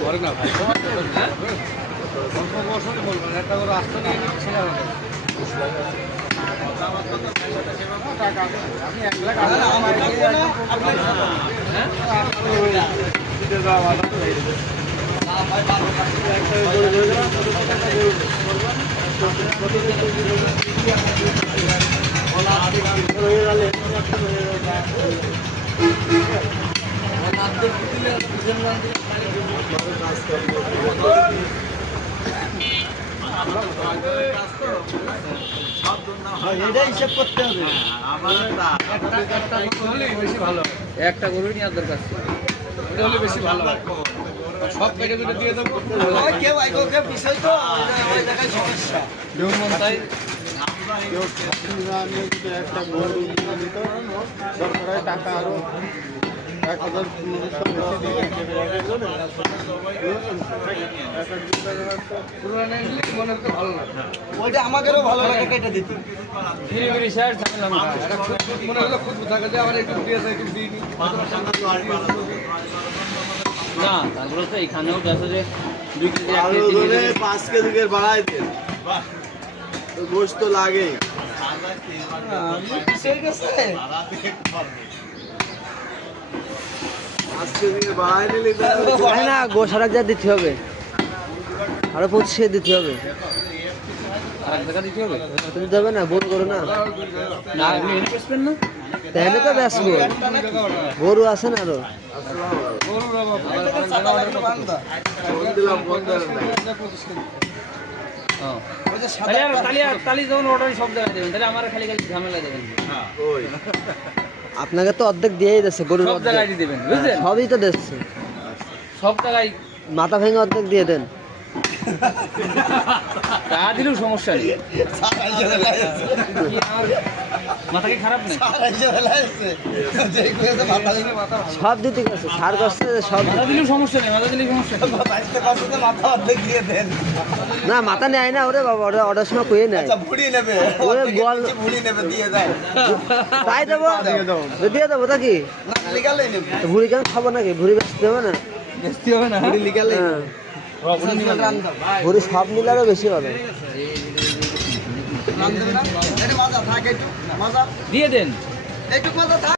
ঘরে না ভাই বছরই বলবেন একটা করে আসতে নিয়ে ছেলে আমাদের আপনি 1 লাখ হিসাব করতে হবে বেশি ভালো একটা গরু নেওয়ার দরকার ওটা হলে বেশি ভালো হয় সব কেটে কেটে দিয়ে দেবো বিষয় তো সমস্যা তাই একটা গরু সরকারের টাকা আরো 1000 ওইটা আমাদেরও ভালো লাগে কেটে দিতে মনে হলো খুব থাকে যে আমার একটু দিয়েছে একটু দিইনি না তারপরে তো এখানেও দেখা যে 5 কেজি বাড়াই দেন গোশ তো লাগে না গোশ আর যা দিতে হবে আরো 25 দিতে হবে দিতে হবে না বড় করো না তাই তো বেসবো গরু আছে না আরো আপনাকে তো অর্ধেক দিয়েই দিচ্ছে গরুর সবই তো দিচ্ছে সব জায়গায় মাথা ভেঙে অর্ধেক দিয়ে দেন তা দিলেও সমস্যা নেই মাথা কি খারাপ নেই সব দিতে গেছে সার করছে সব দিলেও সমস্যা নেই মাথা দিলেও সমস্যা না মাথা নেয় না ওরে বাবা ওরা অর্ডার সময় কয়ে নেয় ওরে বল তাই দেবো দিয়ে দেবো তা কি ভুড়ি কেন খাবো নাকি ভুড়ি বেচতে হবে না ভুড়ি সব নিলে আরো বেশি ভালো দিয়ে দেন